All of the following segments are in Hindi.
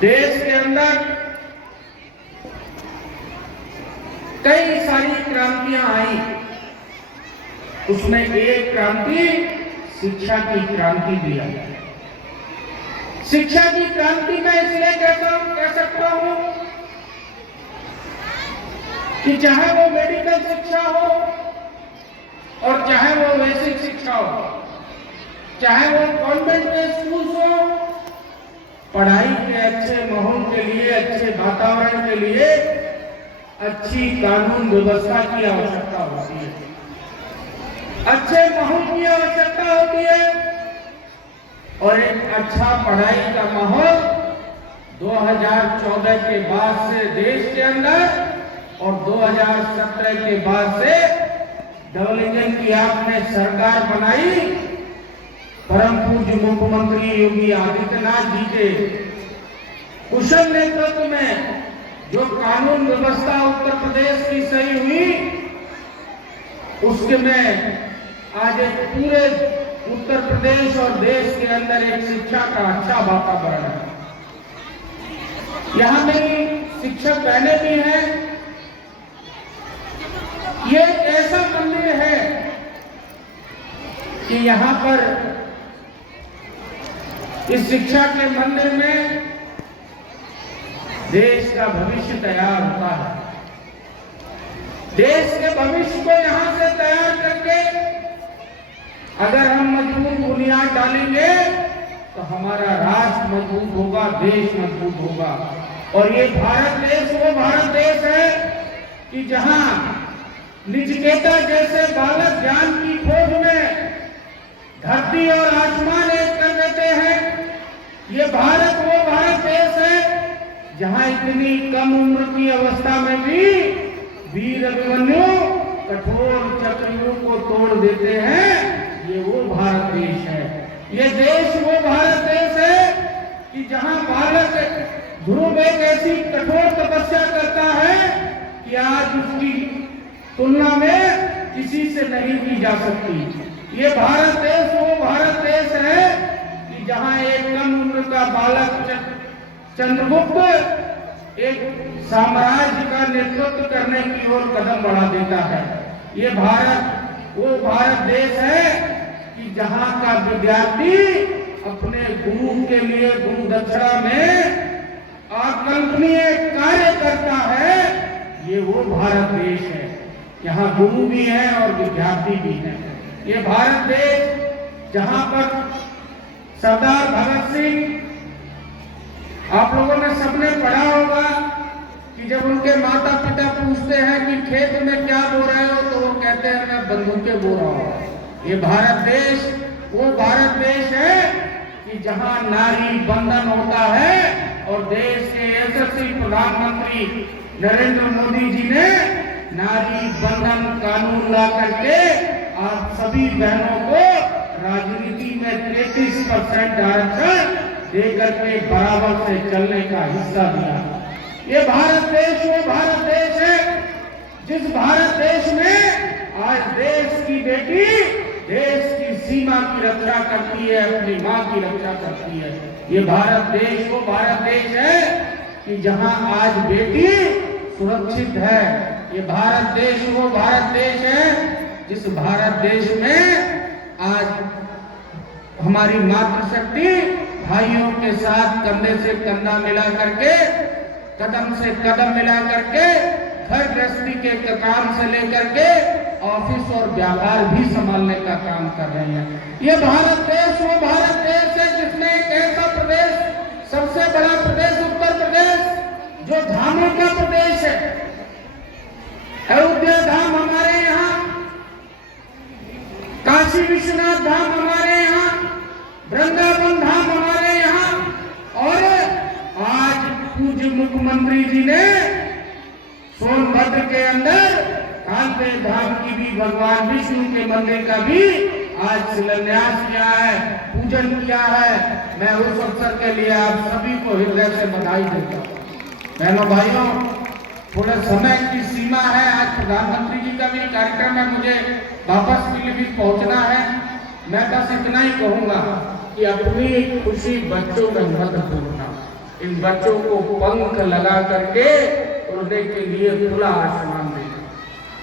देश के अंदर कई सारी क्रांतियां आई, उसमें एक क्रांति शिक्षा की क्रांति भी आई। शिक्षा की क्रांति मैं इसलिए कह सकता हूं कि चाहे वो मेडिकल शिक्षा हो और चाहे वो बेसिक शिक्षा हो, चाहे वो कॉन्वेंट में स्कूल हो, पढ़ाई के अच्छे माहौल के लिए, अच्छे वातावरण के लिए अच्छी कानून व्यवस्था की आवश्यकता होती है, अच्छे माहौल की आवश्यकता होती है। और एक अच्छा पढ़ाई का माहौल 2014 के बाद से देश के अंदर और 2017 के बाद से डबल इंजन की आपने सरकार बनाई, परम पूज्य मुख्यमंत्री योगी आदित्यनाथ जी के कुशल नेतृत्व में जो कानून व्यवस्था उत्तर प्रदेश की सही हुई, उसके में आज एक पूरे उत्तर प्रदेश और देश के अंदर एक शिक्षा का अच्छा वातावरण है। यहाँ मेरी शिक्षक बहनें भी हैं। ये ऐसा मंदिर है कि यहाँ पर इस शिक्षा के मंदिर में देश का भविष्य तैयार होता है। देश के भविष्य को यहाँ से तैयार करके अगर हम मजबूत बुनियाद डालेंगे तो हमारा राष्ट्र मजबूत होगा, देश मजबूत होगा। और ये भारत देश वो भारत देश है कि जहां निचकेता जैसे बालक ज्ञान की खोज में धरती और आसमान एक कर देते हैं। ये भारत वो भारत देश है जहां इतनी कम उम्र की अवस्था में भी वीर अभिमन्यु कठोर चक्रियों को तोड़ देते हैं। ये वो भारत देश है। ये देश वो भारत देश है कि जहां बालक ध्रुव एक ऐसी कठोर तपस्या करता है कि आज उसकी तुलना में किसी से नहीं की जा सकती। ये भारत देश वो भारत देश है कि जहां एक कम उम्र का बालक चंद्रगुप्त एक साम्राज्य का नेतृत्व करने की ओर कदम बढ़ा देता है। ये भारत वो भारत देश है कि जहां का विद्यार्थी अपने गुरु के लिए गुरु दक्षिणा में अकल्पनीय कार्य करता है। ये वो भारत देश है, यहाँ गुरु भी है और विद्यार्थी भी है। ये भारत देश जहां पर सरदार भगत सिंह, आप लोगों ने सबने पढ़ा होगा कि जब उनके माता पिता पूछते हैं कि खेत में क्या बो रहे हो, तो वो कहते हैं मैं बंदूकें बो रहा हूं। ये भारत देश वो भारत देश है कि जहां नारी बंधन होता है। और देश के यशस्वी प्रधानमंत्री नरेंद्र मोदी जी ने नारी बंधन कानून ला करके आप सभी बहनों को राजनीति में 33% आरक्षण देकर के बराबर से चलने का हिस्सा दिया। ये भारत देश वो भारत देश है जिस भारत देश में आज देश की बेटी देश की सीमा की रक्षा करती है, अपनी मां की रक्षा करती है। ये भारत देश वो भारत देश है कि जहां आज बेटी सुरक्षित है। ये भारत देश वो भारत देश है जिस भारत देश में आज हमारी मातृशक्ति भाइयों के साथ कंधे से कंधा मिला करके, कदम से कदम मिला करके घर गृहस्थी के काम से लेकर के ऑफिस और व्यापार भी संभालने का काम कर रहे हैं। ये भारत देश वो भारत देश है जिसमें एक ऐसा प्रदेश, सबसे बड़ा प्रदेश उत्तर प्रदेश, जो धामों का प्रदेश है। अयोध्या धाम हमारे यहाँ, काशी विश्वनाथ धाम हमारे यहाँ, वृंदावन धाम हमारे यहाँ, और आज पूज्य मुख्यमंत्री जी ने सोनभद्र के अंदर कालपे धाम की भी भगवान विष्णु के मंदिर का भी आज शिलान्यास किया है, पूजन किया है। मैं उस अवसर के लिए आप सभी को हृदय से बधाई देता हूँ। बहनों भाइयों, थोड़ा समय की सीमा है। आज प्रधानमंत्री जी का भी कार्यक्रम है, मुझे वापस पीलीभीत पहुंचना है। मैं बस इतना ही कहूंगा कि अपनी खुशी बच्चों में मत भूलना। इन बच्चों को पंख लगा करके उड़ने के लिए खुला आसमान देना।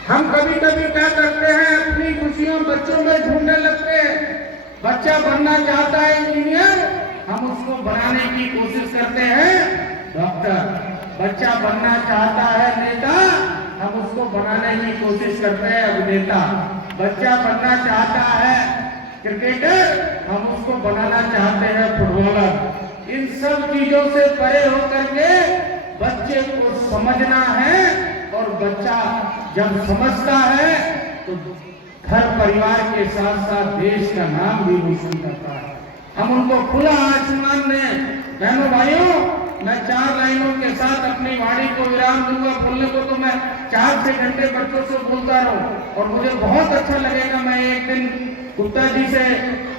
हम कभी कभी क्या करते हैं, अपनी खुशियां बच्चों में ढूंढने लगते हैं। बच्चा बनना चाहता है इंजीनियर, हम उसको बनाने की कोशिश करते हैं डॉक्टर। बच्चा बनना चाहता है नेता, हम उसको बनाने की कोशिश करते हैं अभिनेता। बच्चा बनना चाहता है क्रिकेटर, हम उसको बनाना चाहते हैं फुटबॉलर। इन सब चीजों से परे होकर के बच्चे को समझना है, और बच्चा जब समझता है तो घर परिवार के साथ साथ देश का नाम भी रोशन करता है। हम उनको खुला आसमान में, बहनों भाइयों, मैं 4 लाइनों के साथ अपनी वाणी को विराम दूंगा। बोलने को तो मैं 4 से घंटे बच्चों से बोलता रहूं, और मुझे बहुत अच्छा लगेगा। मैं एक दिन गुप्ता जी से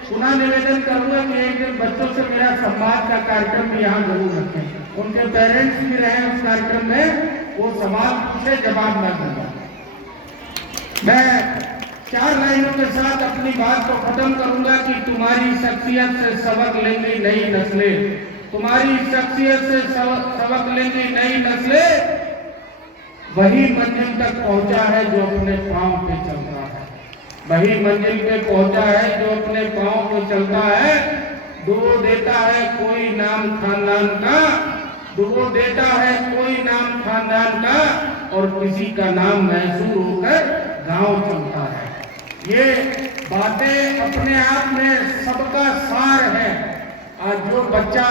पुनः निवेदन करूंगा कि एक दिन बच्चों से मेरा संवाद का कार्यक्रम भी यहाँ जरूर रखें। उनके पेरेंट्स भी रहे उस कार्यक्रम में, वो सवाल पूछे जवाब मैं दूंगा। मैं 4 लाइनों के साथ अपनी बात को खत्म करूंगा कि तुम्हारी शख्सियत से सबक लेंगी नई नस्लें, तुम्हारी शख्सियत से सबक लेंगी नई नस्लें। वही मंजिल तक पहुंचा है जो अपने पांव पे चलता है, वही मंजिल पे पहुंचा है जो अपने पांव पे चलता है। दुओ देता है कोई नाम खानदान का, दुओ देता है कोई नाम खानदान का, और किसी का नाम मैसूर होकर गांव चलता है। ये बातें अपने आप में सबका सार है। आज जो बच्चा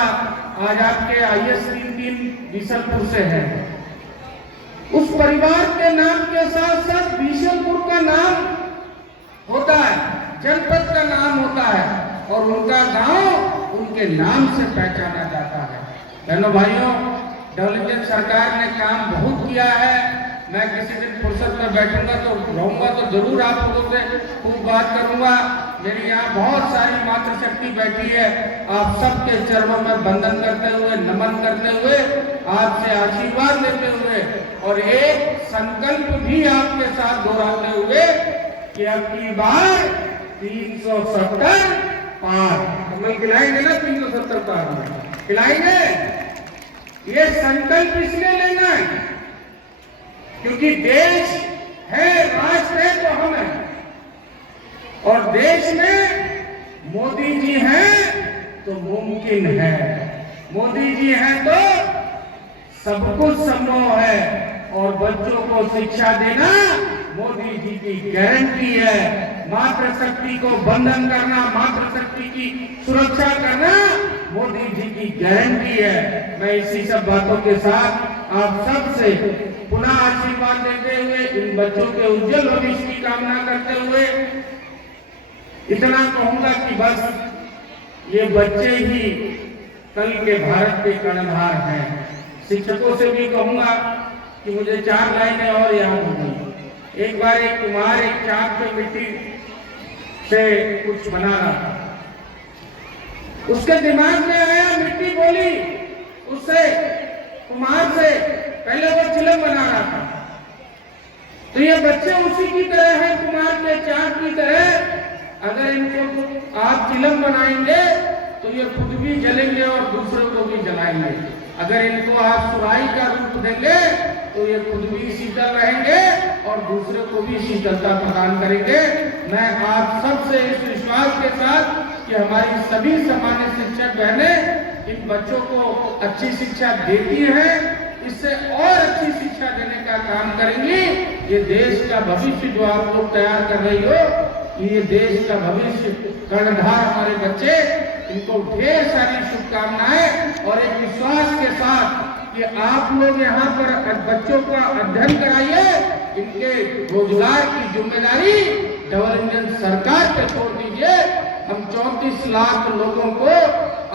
आज आपके IAS 3 बीसलपुर से है, उस परिवार के नाम के साथ साथ बीसलपुर का नाम होता है, जनपद का नाम होता है, और उनका गांव उनके नाम से पहचाना जाता है। बहनों भाइयों, डेवलपमेंट सरकार ने काम बहुत किया है। मैं किसी दिन फुर्सत में बैठूंगा तो रहूंगा तो जरूर आप लोगों से खूब बात करूंगा। मेरी यहाँ बहुत सारी मातृशक्ति बैठी है। आप सबके चरणों में वंदन करते हुए, नमन करते हुए, आपसे आशीर्वाद लेते हुए, और एक संकल्प भी आपके साथ दोहराते हुए कि अब की बार 370 पार हम खिलाएंगे ना। 370 पार खिलाएंगे। ये संकल्प इसलिए लेना है क्योंकि देश है, राष्ट्र है तो हम हैं, और देश में मोदी जी हैं तो मुमकिन है। मोदी जी हैं तो सब कुछ संभव है, और बच्चों को शिक्षा देना मोदी जी की गारंटी है। मातृशक्ति को बंधन करना, मातृशक्ति की सुरक्षा करना मोदी जी की गारंटी है। मैं इसी सब बातों के साथ आप सब से पुनः आशीर्वाद देते हुए, इन बच्चों के उज्जवल भविष्य की कामना करते हुए इतना कहूंगा कि बस ये बच्चे ही कल के भारत के कर्णधार हैं। शिक्षकों से भी कहूंगा कि मुझे 4 लाइनें और याद हो गई। एक बार एक कुम्हार एक चाक पे मिट्टी से कुछ बना रहा था। उसके दिमाग में आया, मिट्टी बोली उससे, कुम्हार से, पहले वो चिलम बना रहा था। तो ये बच्चे उसी की तरह है, कुम्हार के चाक की तरह। अगर इनको आप चिलम बनाएंगे तो ये खुद भी जलेंगे और दूसरों को भी जलाएंगे। अगर इनको आप सुराही का रूप देंगे तो ये खुद भी शीतल रहेंगे और दूसरे को भी शीतलता प्रदान करेंगे। मैं आप सबसे इस विश्वास के साथ कि हमारी सभी सामान्य शिक्षक बहनें इन बच्चों को अच्छी शिक्षा देती हैं, इससे और अच्छी शिक्षा देने का काम करेंगी। ये देश का भविष्य जो आप लोग तैयार कर रही हो, ये देश का भविष्य कर्णधार हमारे बच्चे, इनको ढेर सारी शुभकामनाएं और एक विश्वास के साथ कि आप लोग यहाँ पर बच्चों का अध्ययन कराइए। इनके रोजगार की जिम्मेदारी डबल इंजन सरकार पे छोड़ दीजिए। हम 34 लाख लोगों को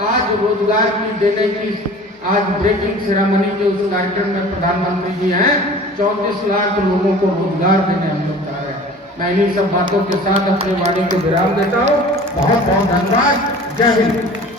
आज रोजगार की देने की आज ब्रेकिंग सेरेमनी के उस कार्यक्रम में प्रधानमंत्री जी हैं। 34 लाख लोगों को रोजगार देने हम लोग चाह रहे हैं। मैं इन्हीं सब बातों के साथ अपनी वाणी को विराम देता हूँ। बहुत बहुत धन्यवाद। जय हिंद।